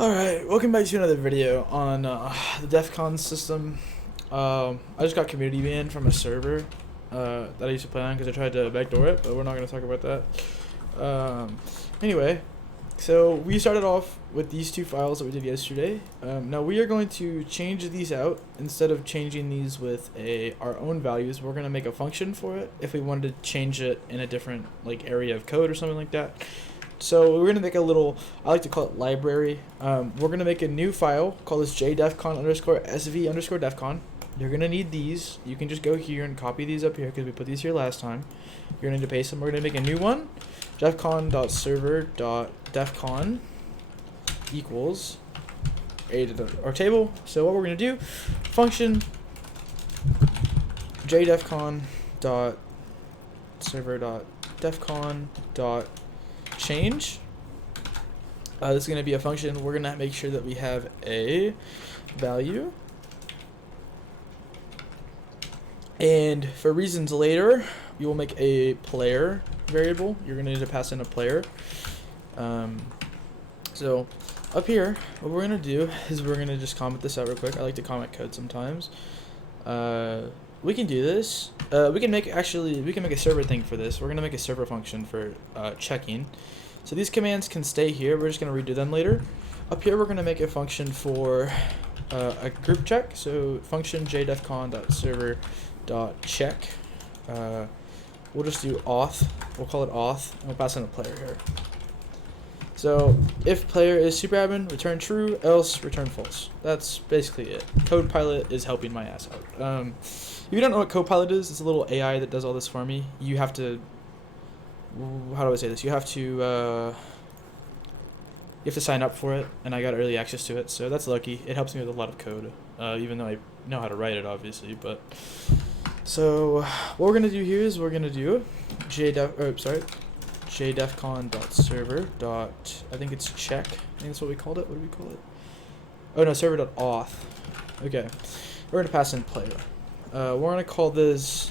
Alright, welcome back to another video on the Defcon system. I just got community banned from a server that I used to play on because I tried to backdoor it, but we're not going to talk about that. Anyway, so we started off with these two files that we did yesterday. Now we are going to change these out. Instead of changing these with our own values, we're going to make a function for it if we wanted to change it in a different area of code or something like that. So we're going to make a little, I like to call it library. We're going to make a new file, call this jdefcon_sv_defcon. You're going to need these. You can just go here and copy these up here because we put these here last time. You're going to need to paste them. We're going to make a new one, defcon.server.defcon equals our table. So what we're going to do, function jdefcon.server.defcon.change. This is going to be a function. We're going to make sure that we have a value. And for reasons later, you will make a player variable. You're going to need to pass in a player. So up here, what we're going to do is we're going to just comment this out real quick. I like to comment code sometimes. We can do this. We can make a server thing for this. We're going to make a server function for checking. So these commands can stay here. We're just going to redo them later. Up here, we're going to make a function for a group check. So function jdefcon.server.check. We'll just do auth. We'll call it auth. And we'll pass in a player here. So if player is super admin, return true, else return false. That's basically it. CodePilot is helping my ass out. If you don't know what CodePilot is, it's a little AI that does all this for me. You have to, how do I say this? You have to sign up for it, and I got early access to it, so that's lucky. It helps me with a lot of code, even though I know how to write it, obviously. But so what we're gonna do here is we're gonna do jdefcon.server. I think it's check. I think that's what we called it. What do we call it? Oh no, server.auth. Okay, we're gonna pass in player. We're gonna call this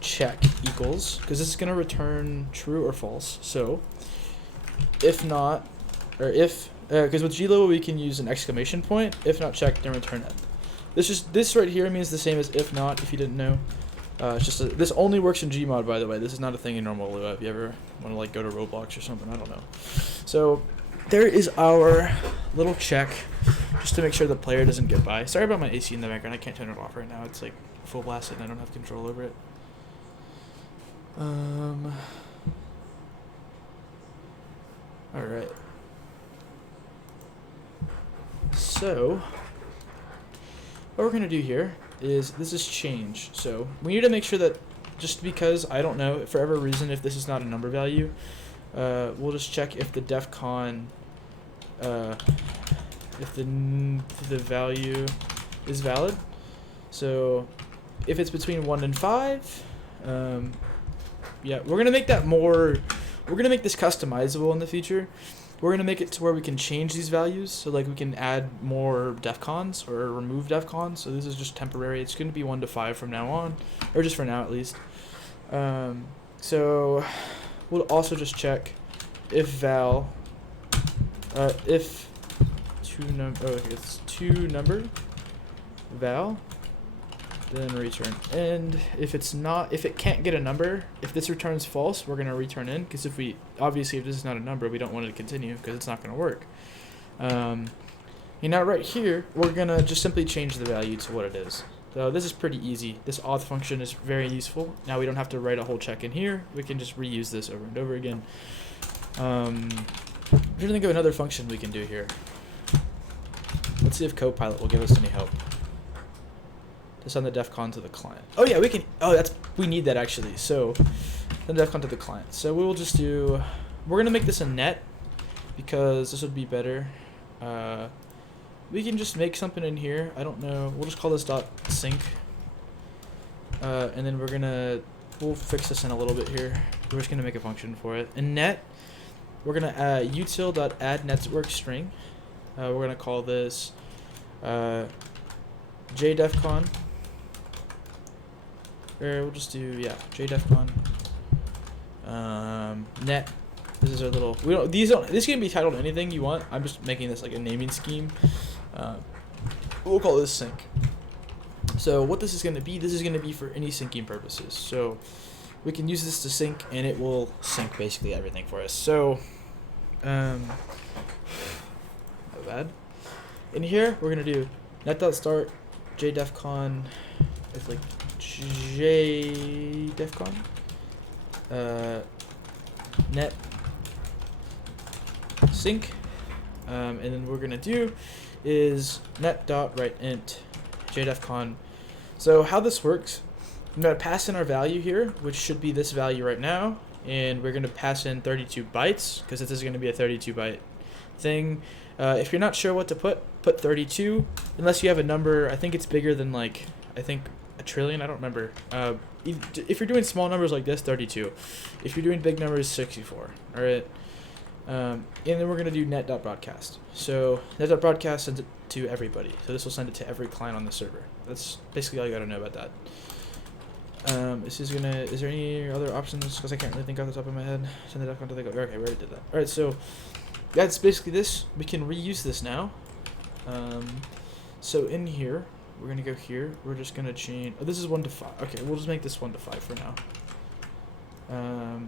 check equals, because this is gonna return true or false. So if not, or if, because with GLUA we can use an exclamation point. If not checked, then return end. This right here means the same as if not, if you didn't know. It's just this only works in GMOD, by the way. This is not a thing in normal LUA. If you ever want to go to Roblox or something, I don't know. So there is our little check, just to make sure the player doesn't get by. Sorry about my AC in the background. I can't turn it off right now. It's full blasted and I don't have control over it. All right. So what we're gonna do here is this is change. So we need to make sure that, just because I don't know for every reason if this is not a number value, we'll just check if the defcon if the value is valid. So if it's between 1 and 5, yeah, we're gonna make that more. We're gonna make this customizable in the future. We're gonna make it to where we can change these values, so we can add more defcons or remove defcons. So this is just temporary. It's gonna be 1 to 5 from now on, or just for now at least. So we'll also just check if val, if it's two number val, then return end. If it can't get a number, if this returns false, we're gonna return in, because if this is not a number, we don't want it to continue because it's not gonna work. Now right here, we're gonna just simply change the value to what it is. So this is pretty easy. This auth function is very useful. Now we don't have to write a whole check in here. We can just reuse this over and over again. I'm trying to think of another function we can do here. Let's see if CodePilot will give us any help. To send the defcon to the client. Oh yeah, we can. Oh, we need that actually. So send defcon to the client. So we will just do. We're gonna make this a net because this would be better. We can just make something in here. I don't know. We'll just call this .sync. And then we'll fix this in a little bit here. We're just gonna make a function for it. In net, we're gonna util.addNetworkString. We're gonna call this jdefcon. Or we'll just do jdefcon net This is our little. This can be titled anything you want. I'm just making this like a naming scheme. We'll call this sync. So what this is going to be, this is going to be for any syncing purposes. So we can use this to sync, and it will sync basically everything for us. So, not bad. In here, we're going to do net.start jdefcon, it's like jdefcon, net sync, and then what we're going to do is net.writeInt jdefcon. So how this works, I'm going to pass in our value here, which should be this value right now, and we're going to pass in 32 bytes because this is going to be a 32 byte thing. If you're not sure what to put 32, unless you have a number. I think it's bigger than like, I think a trillion, I don't remember. If you're doing small numbers like this, 32. If you're doing big numbers, 64. All right. And then we're going to do net.broadcast. So net.broadcast sends it to everybody. So this will send it to every client on the server. That's basically all you got to know about that. Is there any other options? Because I can't really think off the top of my head. Send the Defcon to the go. Okay, we already did that. All right, so that's basically this. We can reuse this now. So in here, we're going to go here. We're just going to change. Oh, this is 1 to 5. Okay, we'll just make this 1 to 5 for now.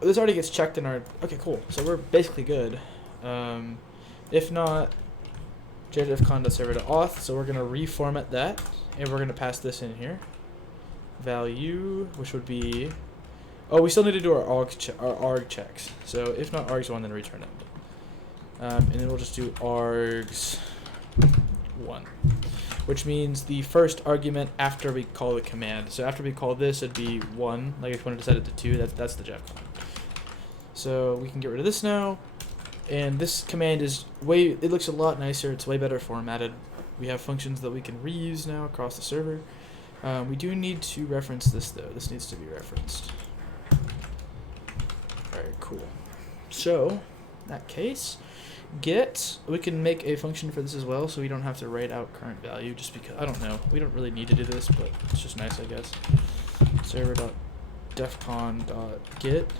This already gets checked in our. Okay, cool. So we're basically good. If not, jdefcon.server.auth. So we're going to reformat that, and we're going to pass this in here. Value, which would be. Oh, we still need to do our arg checks. So if not args1, then return it. And then we'll just do args1, which means the first argument after we call the command. So after we call this, it'd be 1. Like if you wanted to set it to 2, that's the Defcon. So we can get rid of this now. And this command is it looks a lot nicer. It's way better formatted. We have functions that we can reuse now across the server. We do need to reference this though. This needs to be referenced. Alright, cool. So, in that case, we can make a function for this as well, so we don't have to write out current value, just because, I don't know, we don't really need to do this, but it's just nice, I guess. Server.defcon.get.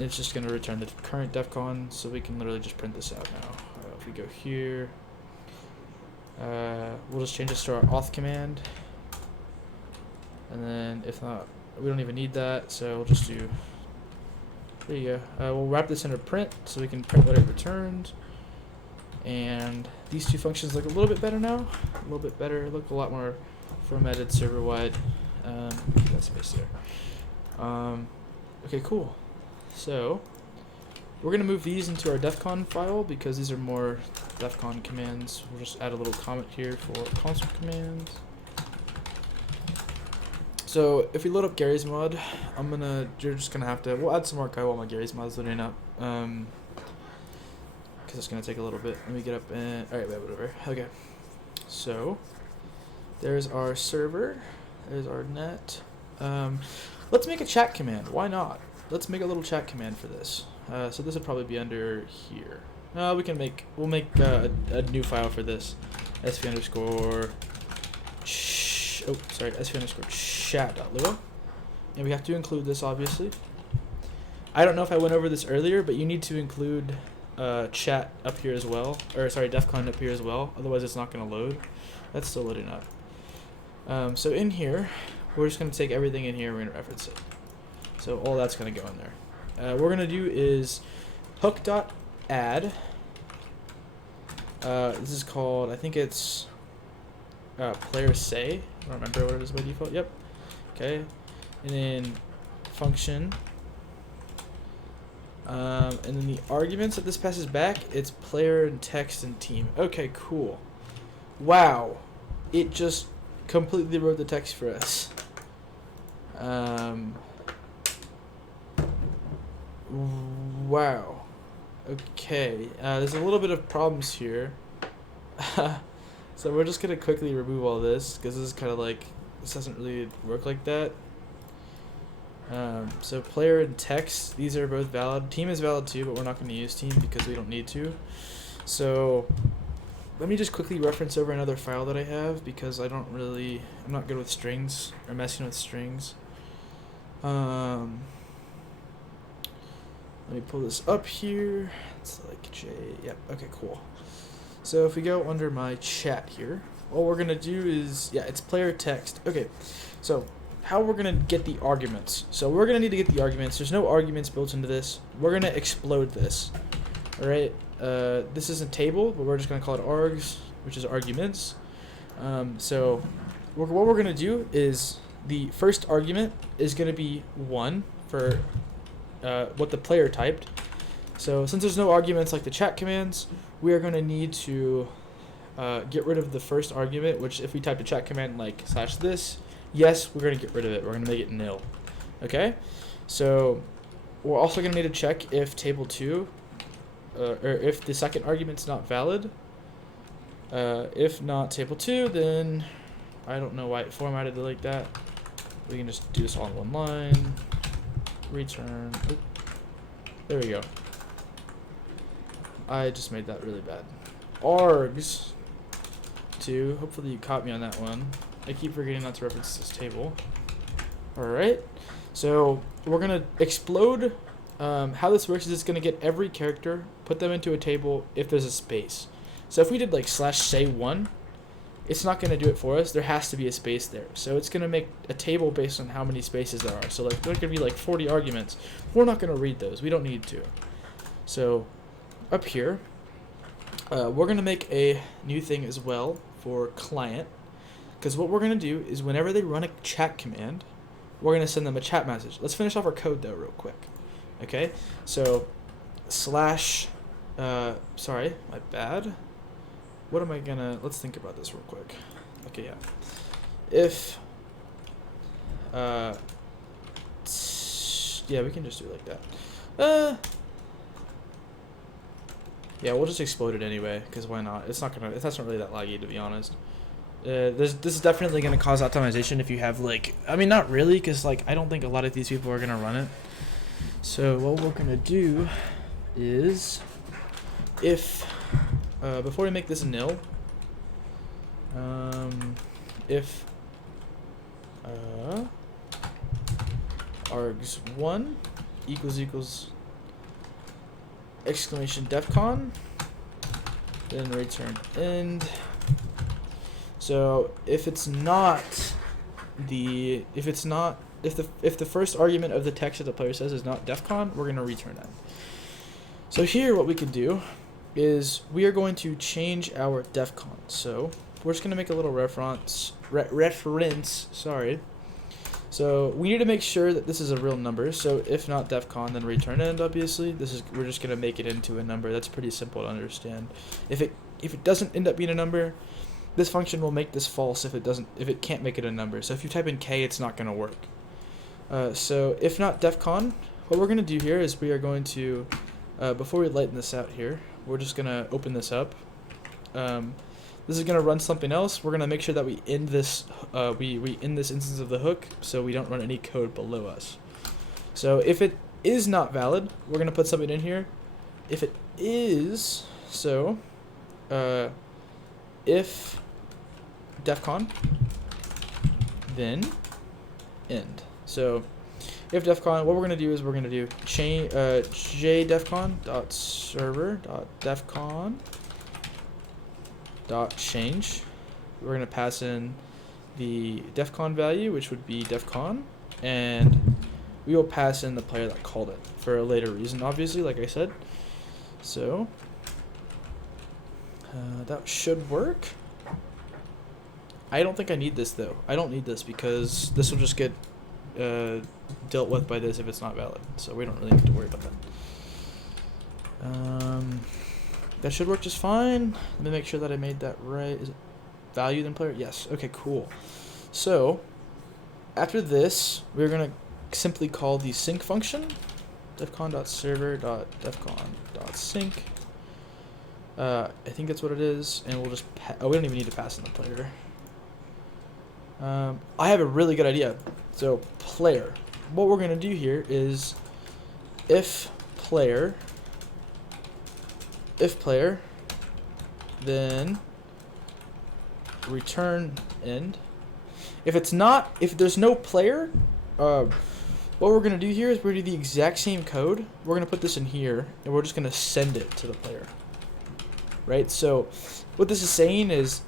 It's just going to return the current Defcon, so we can literally just print this out now. If we go here, we'll just change this to our auth command, and then if not, we don't even need that, so we'll just do, there you go. We'll wrap this in a print so we can print what it returned. And these two functions look a little bit better now. A little bit better. Look a lot more formatted server-wide. That space there. Okay, cool. So we're going to move these into our Defcon file because these are more Defcon commands. We'll just add a little comment here for console commands. So if we load up Gary's mod, you're just gonna have to, we'll add some more code while my Gary's mod is loading up, because it's gonna take a little bit. Let me get up and, alright, whatever. Okay, so there's our server, there's our net. Let's make a chat command. Why not? Let's make a little chat command for this. So this would probably be under here. We'll make a new file for this. sv underscore sv underscore chat.lua, and we have to include this, obviously. I don't know if I went over this earlier, but you need to include chat up here as well, or sorry, Defcon up here as well, otherwise it's not going to load. That's still loading up. So in here, we're just going to take everything in here and we're going to reference it. So all that's going to go in there. What we're going to do is hook.add. This is called, I think it's player say. I don't remember what it is by default. Yep. Okay. And then function. And then the arguments that this passes back, it's player and text and team. Okay, cool. Wow. It just completely wrote the text for us. Wow. Okay. There's a little bit of problems here. So we're just going to quickly remove all this, because this is kind of like, this doesn't really work like that. So player and text, these are both valid. Team is valid too, but we're not going to use team because we don't need to. So let me just quickly reference over another file that I have, because I'm not good with strings, or messing with strings. Let me pull this up here. It's like J. Yep. Okay. Cool. So if we go under my chat here, all we're gonna do is it's player text. Okay. So how we're gonna get the arguments? So we're gonna need to get the arguments. There's no arguments built into this. We're gonna explode this. All right. This is a table, but we're just gonna call it args, which is arguments. So what we're gonna do is the first argument is gonna be 1 for what the player typed. So since there's no arguments like the chat commands, we are going to need to get rid of the first argument, which if we type a chat command like /this, yes, we're going to get rid of it. We're going to make it nil. Okay? So we're also going to need to check if table 2, or if the second argument's not valid. If not table 2, then I don't know why it formatted it like that. We can just do this all in one line. Return. Oop. There we go. I just made that really bad. Args 2. Hopefully you caught me on that one. I keep forgetting not to reference this table. Alright. So we're going to explode. How this works is it's going to get every character, put them into a table if there's a space. So if we did like /say1, it's not going to do it for us. There has to be a space there. So it's going to make a table based on how many spaces there are. So like there's going to be like 40 arguments. We're not going to read those. We don't need to. So up here, we're going to make a new thing as well for client. Because what we're going to do is whenever they run a chat command, we're going to send them a chat message. Let's finish off our code though real quick. Okay? So sorry, my bad. What am I gonna, let's think about this real quick. Okay, yeah. If, we can just do it like that. Yeah, we'll just explode it anyway, because why not? It's not really that laggy, to be honest. This is definitely gonna cause optimization if you have like, I mean, not really, because like, I don't think a lot of these people are gonna run it. So what we're gonna do is, if, before we make this nil, if args1 equals exclamation defcon, then return end. So if the first argument of the text that the player says is not defcon, we're gonna return end. So here what we can do is we are going to change our defcon. So we're just going to make a little reference, sorry. So we need to make sure that this is a real number. So if not defcon, then return end, obviously. We're just going to make it into a number. That's pretty simple to understand. If it doesn't end up being a number, this function will make this false if it can't make it a number. So if you type in k, it's not going to work. So if not defcon, what we're going to do here is we are going to, before we lighten this out here, we're just going to open this up. This is going to run something else. We're going to make sure that we end this we end this instance of the hook so we don't run any code below us. So if it is not valid, we're going to put something in here. If it is, so if defcon, then end. So if defcon, what we're going to do is we're going to do jdefcon.server.defcon.change. We're going to pass in the defcon value, which would be defcon, and we will pass in the player that called it for a later reason, obviously, like I said. So that should work. I don't think I need this though. I don't need this because this will just get dealt with by this if it's not valid, so we don't really need to worry about that. That should work just fine. Let me make sure that I made that right. Is it value then player? Yes. Okay, cool. So after this, we're gonna simply call the sync function, defcon.server.defcon.sync. I think that's what it is, and we'll just we don't even need to pass in the player. I have a really good idea. So player, what we're gonna do here is if player, then return end. If there's no player, what we're going to do here is we're going to do the exact same code. We're going to put this in here, and we're just going to send it to the player. Right? So what this is saying is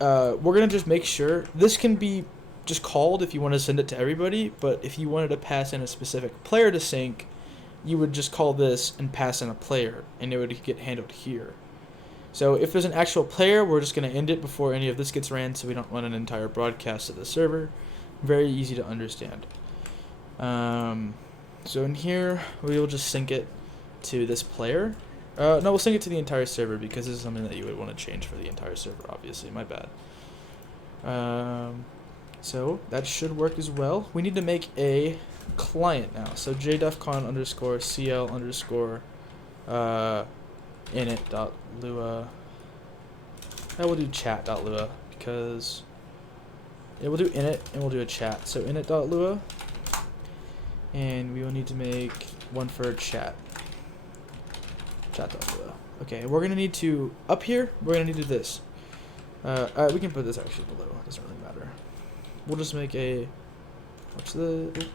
we're going to just make sure this can be just called if you want to send it to everybody, but if you wanted to pass in a specific player to sync, you would just call this and pass in a player, and it would get handled here. So if there's an actual player, we're just going to end it before any of this gets ran, so we don't run an entire broadcast to the server. Very easy to understand. So in here, we will just sync it to this player. No, we'll sync it to the entire server because this is something that you would want to change for the entire server, obviously. My bad. So that should work as well. We need to make a client now. So jdefcon underscore cl underscore init.lua. I will do chat.lua because it will do init and we'll do a chat. So init.lua, and we will need to make one for chat. Chat.lua. Okay, we're gonna need to up here. We're gonna need to do this. We can put this actually below. It doesn't really matter. We'll just make a. What's the?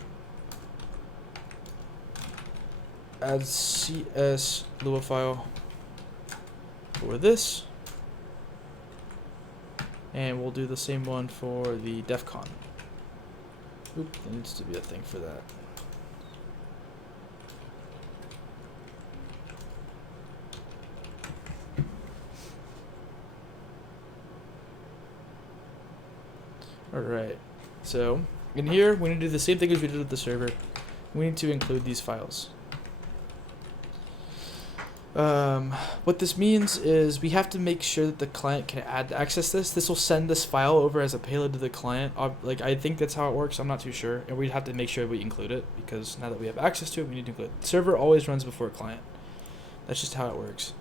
Add CS Lua file for this, and we'll do the same one for the Defcon. Oop, there needs to be a thing for that. Alright, so in here we need to do the same thing as we did with the server. We need to include these files. What this means is we have to make sure that the client can access this. This will send this file over as a payload to the client. Like, I think that's how it works. I'm not too sure. And we'd have to make sure we include it because now that we have access to it, we need to include it. The server always runs before client. That's just how it works.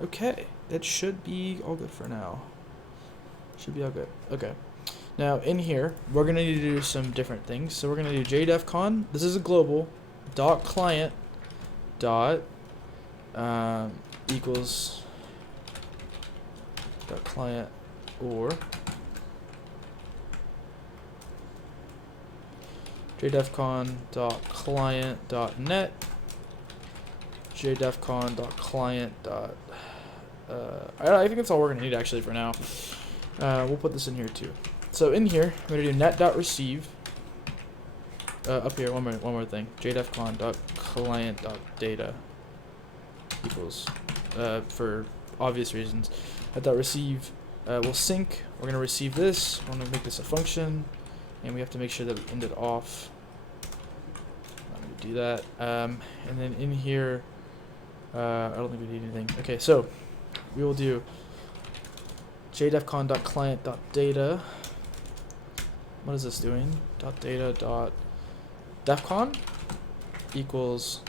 Okay, that should be all good for now. Should be all good. Okay. Now in here, we're gonna need to do some different things. So we're gonna do jdefcon. This is a global dot client dot equals dot client or jdefcon dot client dot net jdefcon dot client dot I think that's all we're gonna need actually for now. We'll put this in here too. So in here, I'm gonna do net.receive. Up here, one more thing. jdefcon.client.data equals for obvious reasons. Net.receive will sync. We're gonna receive this. We're gonna make this a function, and we have to make sure that we end it off. Let me do that. And then in here, I don't think we need anything. Okay, so we will do jdefcon.client.data. What is this doing? .data.defcon equals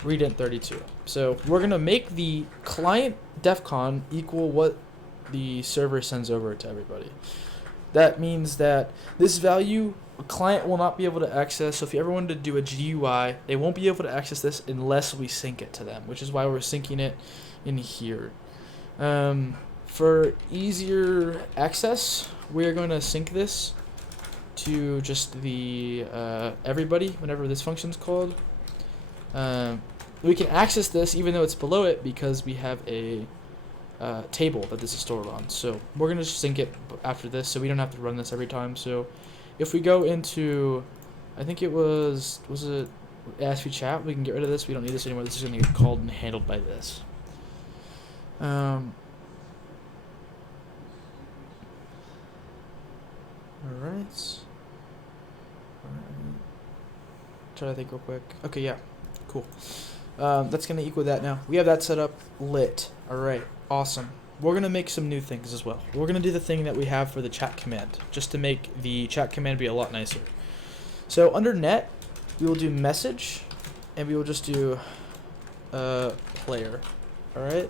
readint32. So we're gonna make the client defcon equal what the server sends over to everybody. That means that this value a client will not be able to access. So if you ever wanted to do a GUI, they won't be able to access this unless we sync it to them, which is why we're syncing it in here. For easier access, we're going to sync this to just the everybody whenever this function's called. We can access this even though it's below it because we have a table that this is stored on. So we're going to just sync it after this so we don't have to run this every time. So if we go into, I think it was it ASP chat, we can get rid of this. We don't need this anymore. This is going to get called and handled by this. Alright. Try to think real quick. Okay, yeah. Cool. That's going to equal that now. We have that set up lit. Alright. Awesome. We're going to make some new things as well. We're going to do the thing that we have for the chat command, just to make the chat command be a lot nicer. So under net, we will do message, and we will just do player. Alright?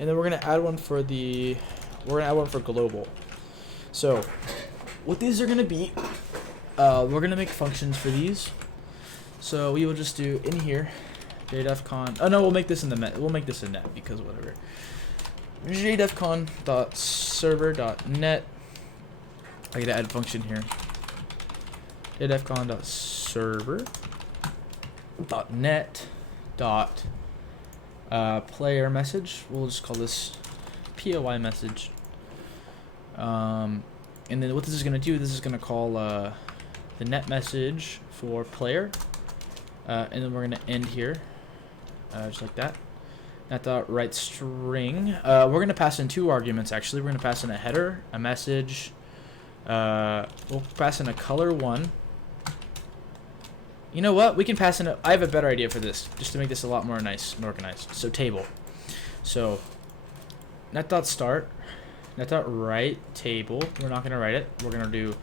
And then we're going to add one for global. So what these are going to be, we're going to make functions for these. So we will just do in here, jdefcon. Oh no, we'll make this in the net. We'll make this in net because whatever. jdefcon.server.net. I gotta add a function here. jdefcon.server.net dot player message. We'll just call this POI message. And then what this is gonna do, this is gonna call the net message for player, and then we're gonna end here, just like that. Net dot write string. We're gonna pass in 2 arguments actually. We're gonna pass in a header, a message. We'll pass in a color 1. You know what? We can pass in I have a better idea for this, just to make this a lot more nice and organized. So table. So net dot start, net dot write table. We're not gonna write it. We're gonna do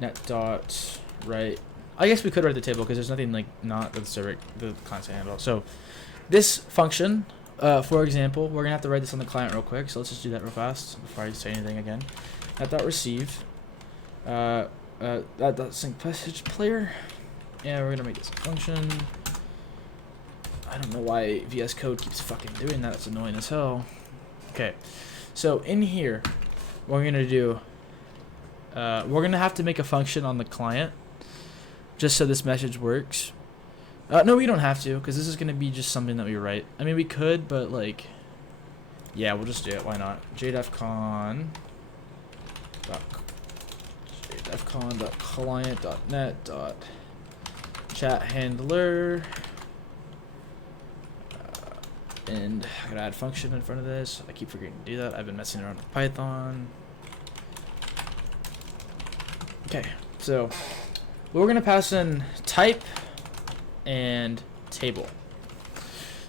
net dot write. I guess we could write the table because there's nothing like not the server, the client's handle. So this function, for example, we're gonna have to write this on the client real quick. So let's just do that real fast before I say anything again. Net dot receive. That dot sync message player. Yeah, we're gonna make this a function. I don't know why VS Code keeps fucking doing that. It's annoying as hell. Okay, so in here, what we're gonna do, we're gonna have to make a function on the client, just so this message works. No, we don't have to, because this is gonna be just something that we write. I mean, we could, but like, yeah, we'll just do it. Why not? jdefcon.client.net. Chat handler, and I gotta add function in front of this. I keep forgetting to do that. I've been messing around with Python. Okay, so we're gonna pass in type and table.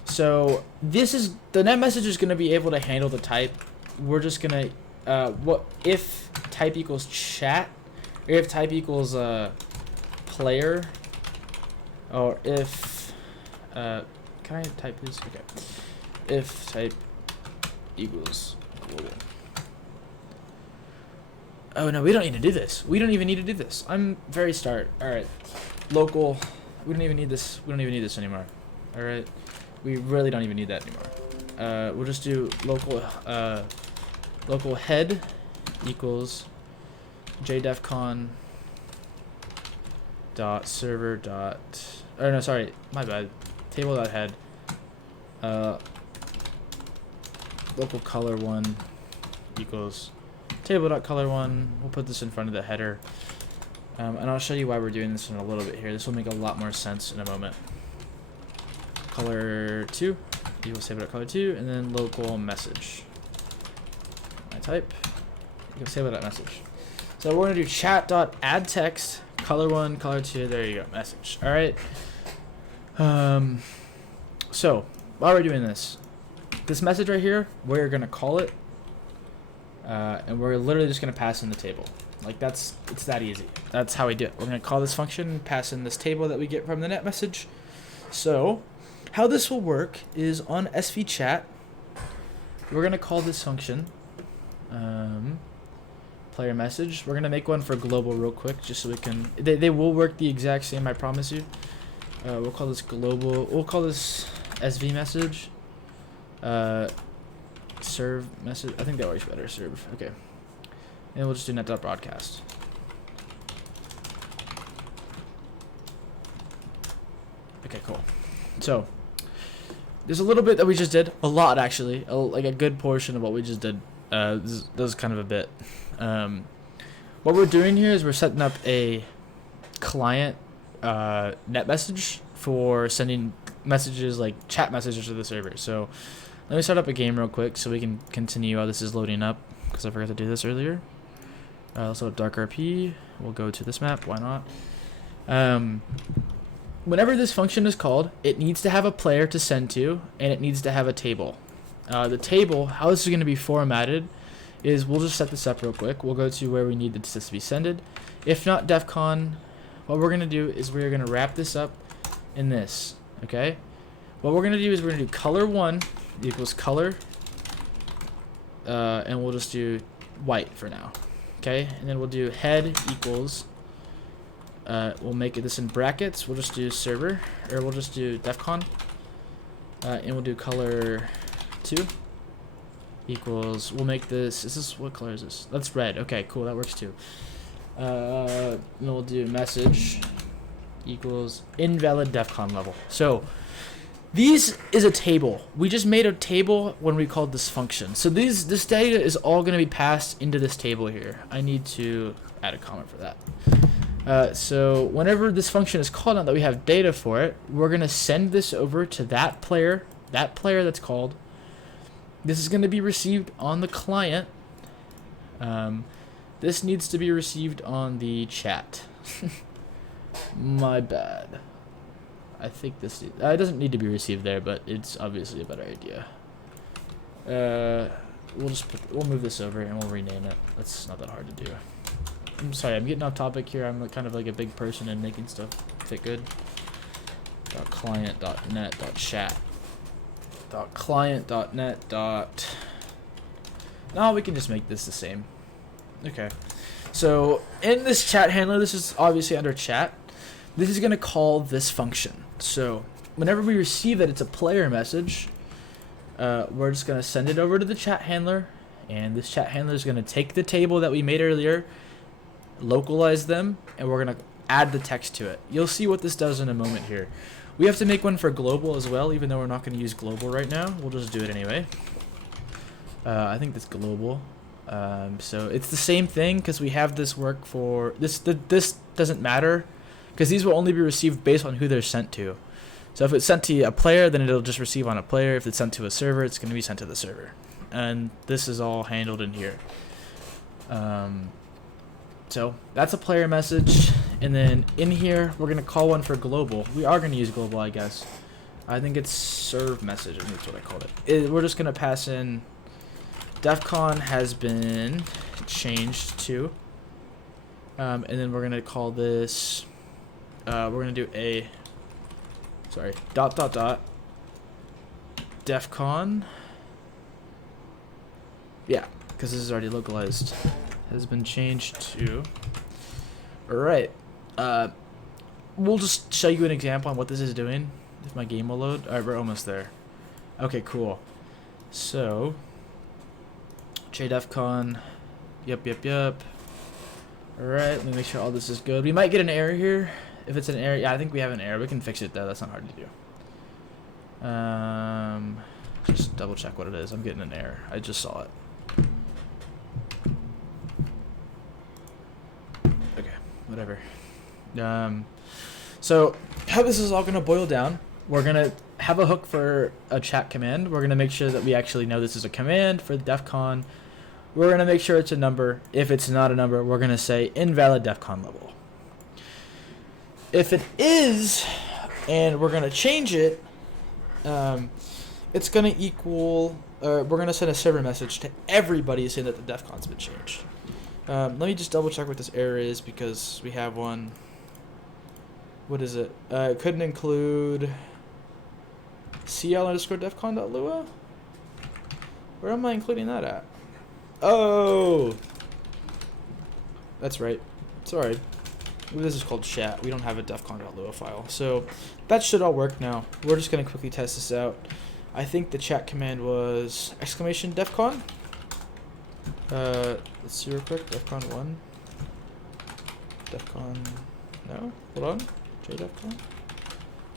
So this is the net message is gonna be able to handle the type. We're just gonna what if type equals chat, or if type equals player. Or if, can I type this? Okay. If type equals global. Oh no, we don't need to do this. We don't even need to do this. I'm very start. All right, local. We don't even need this. We don't even need this anymore. All right, we really don't even need that anymore. We'll just do local. Local head equals jdefcon dot server dot, or no, sorry, my bad, table dot head, local color 1 equals table dot color 1. We'll put this in front of the header, and I'll show you why we're doing this in a little bit here. This will make a lot more sense in a moment. Color 2 equals table dot color 2, and then local message. I type equals table dot message. So we're gonna do chat dot add text. Color 1, color 2, there you go, message. All right. So while we're doing this message right here, we're gonna call it, and we're literally just gonna pass in the table. Like it's that easy. That's how we do it. We're gonna call this function, pass in this table that we get from the net message. So how this will work is on SV chat, we're gonna call this function, player message. We're gonna make one for global real quick, just so we can. They will work the exact same, I promise you. We'll call this global. We'll call this SV message. Serve message. I think that works better. Serve. Okay. And we'll just do net.broadcast. Okay, cool. So there's a little bit that we just did. A lot actually. Like a good portion of what we just did. This is kind of a bit. What we're doing here is we're setting up a client net message for sending messages, like chat messages, to the server. So let me start up a game real quick so we can continue while this is loading up, because I forgot to do this earlier. Let's load up dark RP. We'll go to this map. Why not? Whenever this function is called, it needs to have a player to send to, and it needs to have a table. The table, how this is going to be formatted is, we'll just set this up real quick. We'll go to where we need this to be sended. If not Defcon, what we're going to do is we're going to wrap this up in this, okay? What we're going to do is we're going to do color 1 equals color, and we'll just do white for now, okay? And then we'll do head equals, we'll make this in brackets. We'll just do server, or we'll just do Defcon, and we'll do color 2. equals, we'll make this, is this, what color is this? That's red. Okay, cool, that works too. Then we'll do message equals invalid Defcon level. So these is a table. We just made a table when we called this function. So this data is all going to be passed into this table here. I need to add a comment for that. So whenever this function is called, now that we have data for it, we're going to send this over to that player that's called. This is going to be received on the client. This needs to be received on the chat. My bad. I think this it doesn't need to be received there, but it's obviously a better idea. We'll move this over and we'll rename it. That's not that hard to do. I'm sorry, I'm getting off topic here. I'm kind of like a big person and making stuff fit good. .client.net.chat. .client.net. Now we can just make this the same. Okay. So in this chat handler, this is obviously under chat. This is going to call this function. So whenever we receive that it's a player message, we're just going to send it over to the chat handler, and this chat handler is going to take the table that we made earlier, localize them, and we're going to add the text to it. You'll see what this does in a moment here. We have to make one for global as well, even though we're not going to use global right now. We'll just do it anyway. I think that's global. So it's the same thing because we have this work for this. This doesn't matter because these will only be received based on who they're sent to. So if it's sent to a player, then it'll just receive on a player. If it's sent to a server, it's going to be sent to the server. And this is all handled in here. So that's a player message. And then in here, we're going to call one for global. We are going to use global, I guess. I think it's serve message. I think that's what I called it. We're just going to pass in Defcon has been changed to. And then we're going to call this, we're going to do Defcon. Yeah, because this is already localized. Has been changed to. Alright. We'll just show you an example on what this is doing. If my game will load. Alright, we're almost there. Okay, cool. So JDefcon. Yep. Alright, let me make sure all this is good. We might get an error here. If it's an error, yeah, I think we have an error. We can fix it though. That's not hard to do. Just double check what it is. I'm getting an error. I just saw it. Okay, whatever. So how this is all gonna boil down, we're gonna have a hook for a chat command. We're gonna make sure that we actually know this is a command for Defcon. We're gonna make sure it's a number. If it's not a number, we're gonna say invalid Defcon level. If it is, and we're gonna change it, it's gonna equal. We're gonna send a server message to everybody saying that the Defcon's been changed. Let me just double check what this error is because we have one. What is it? It couldn't include CL_Defcon.LUA. Where am I including that at? Oh, that's right. Sorry. This is called chat. We don't have a Defcon.LUA file. So that should all work now. We're just going to quickly test this out. I think the chat command was !Defcon. Let's see real quick. Defcon 1. Defcon. No? Hold on. JDefcon.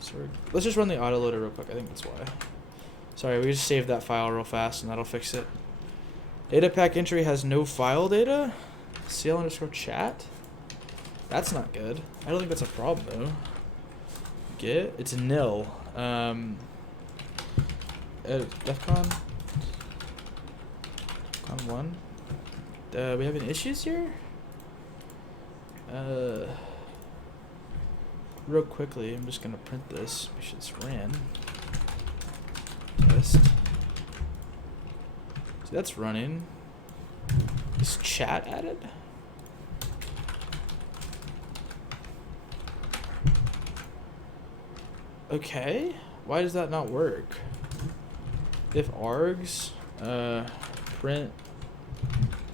Sorry. Let's just run the autoloader real quick. I think that's why. Sorry, we just saved that file real fast and that'll fix it. Data pack entry has no file data. CL_chat. That's not good. I don't think that's a problem though. Get it's nil. Defcon 1. We having issues here? Real quickly, I'm just gonna print this. Make sure it's ran. Test. See, that's running. Is chat added? Okay. Why does that not work? If args, print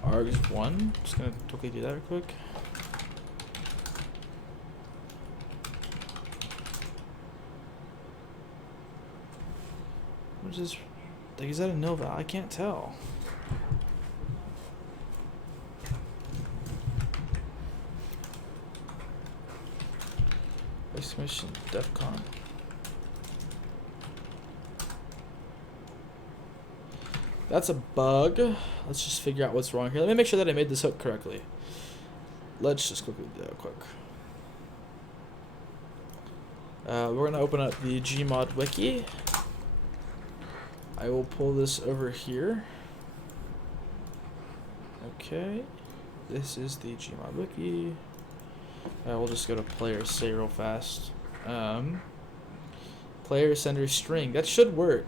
args1. Just gonna quickly do that real quick. What is this? Like, is that a nil val? I can't tell. Exclamation Defcon. That's a bug. Let's just figure out what's wrong here. Let me make sure that I made this hook correctly. Let's just quickly do that quick. We're going to open up the GMOD wiki. I will pull this over here. Okay. This is the GMOD wiki. We'll just go to player say real fast. Player sender string. That should work.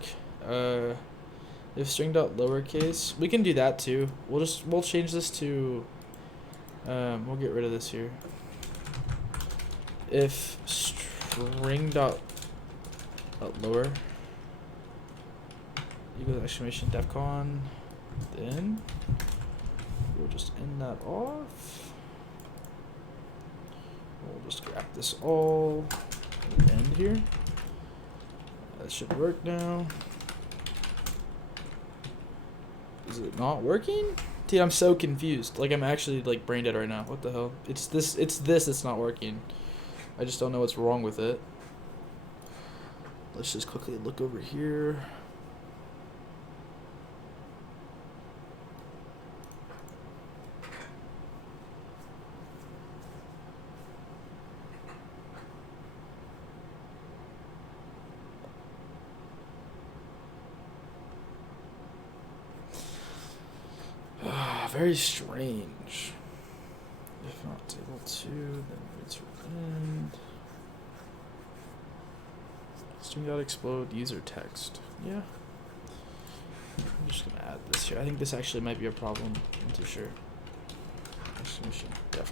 If string dot lowercase, we can do that too. We'll change this to. We'll get rid of this here. If string dot lower equals exclamation Defcon, then we'll just end that off. We'll just grab this all and end here. That should work now. Is it not working? Dude, I'm so confused. Like, I'm actually like brain dead right now. What the hell? It's this that's not working. I just don't know what's wrong with it. Let's just quickly look over here. Very strange. If not table 2, then it's end. String.explode user text. Yeah. I'm just gonna add this here. I think this actually might be a problem. I'm not too sure. Exclamation. Yeah.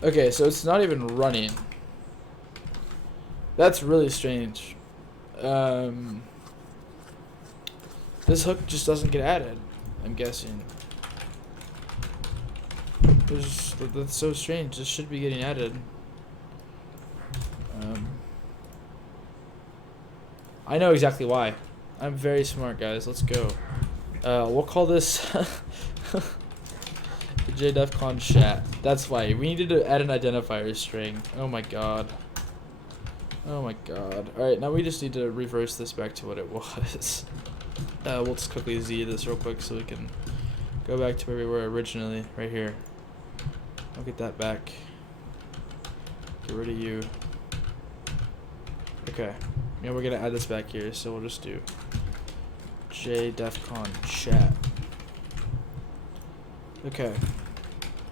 Okay, so it's not even running. That's really strange. This hook just doesn't get added, I'm guessing. That's so strange. This should be getting added. I know exactly why. I'm very smart, guys. Let's go. We'll call this JDefcon chat. That's why we needed to add an identifier string. Oh my god. Oh my god. Alright, now we just need to reverse this back to what it was. We'll just quickly Z this real quick so we can go back to where we were originally. Right here. I'll get that back. Get rid of you. Okay. Now we're gonna add this back here, so we'll just do JDefcon chat. Okay.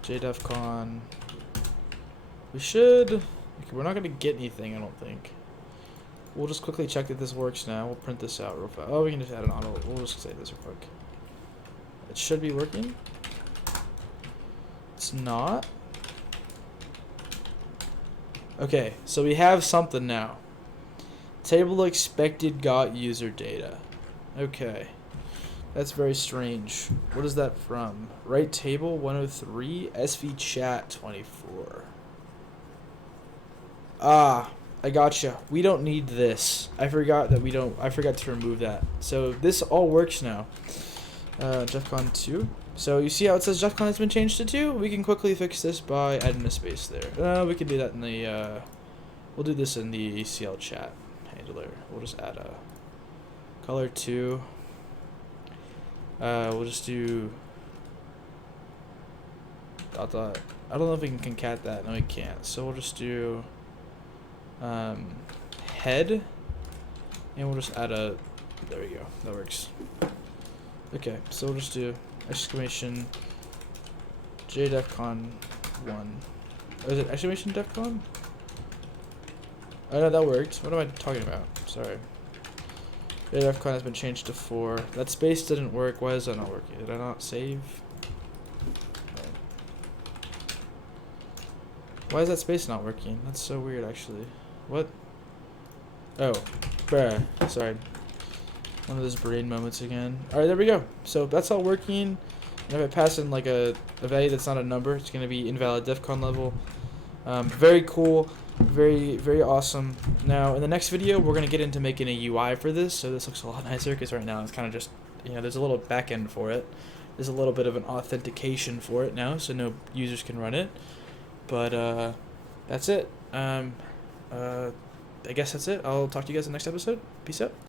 JDefcon. We should. Okay, we're not gonna get anything, I don't think. We'll just quickly check that this works now. We'll print this out real fast. Oh, we can just add an auto. We'll just save this real quick. It should be working. It's not. Okay, so we have something now. Table expected got user data. Okay. That's very strange. What is that from? Right table 103, SV chat 24. Ah, I gotcha. We don't need this. I forgot to remove that. So this all works now. Defcon 2. So you see how it says Defcon has been changed to 2? We can quickly fix this by adding a space there. We can do that in the we'll do this in the ACL chat handler. We'll just add a color 2. We'll just do dot dot. I don't know if we can concat that. No, we can't. So we'll just do head, and we'll just add a. There we go. That works. Okay, so we'll just do exclamation JDefcon 1. Oh, is it exclamation Defcon? Oh no, that worked. What am I talking about? Sorry. Defcon has been changed to 4. That space didn't work. Why is that not working? Did I not save? Right. Why is that space not working? That's so weird, actually. What? Oh, bruh. Sorry. One of those brain moments again. Alright, there we go. So that's all working. And if I pass in like a value that's not a number, it's going to be invalid Defcon level. Very cool. Very, very awesome. Now, in the next video, we're going to get into making a UI for this, so this looks a lot nicer, because right now it's kind of just, there's a little back end for it. There's a little bit of an authentication for it now, so no users can run it. But, that's it. I guess that's it. I'll talk to you guys in the next episode. Peace out.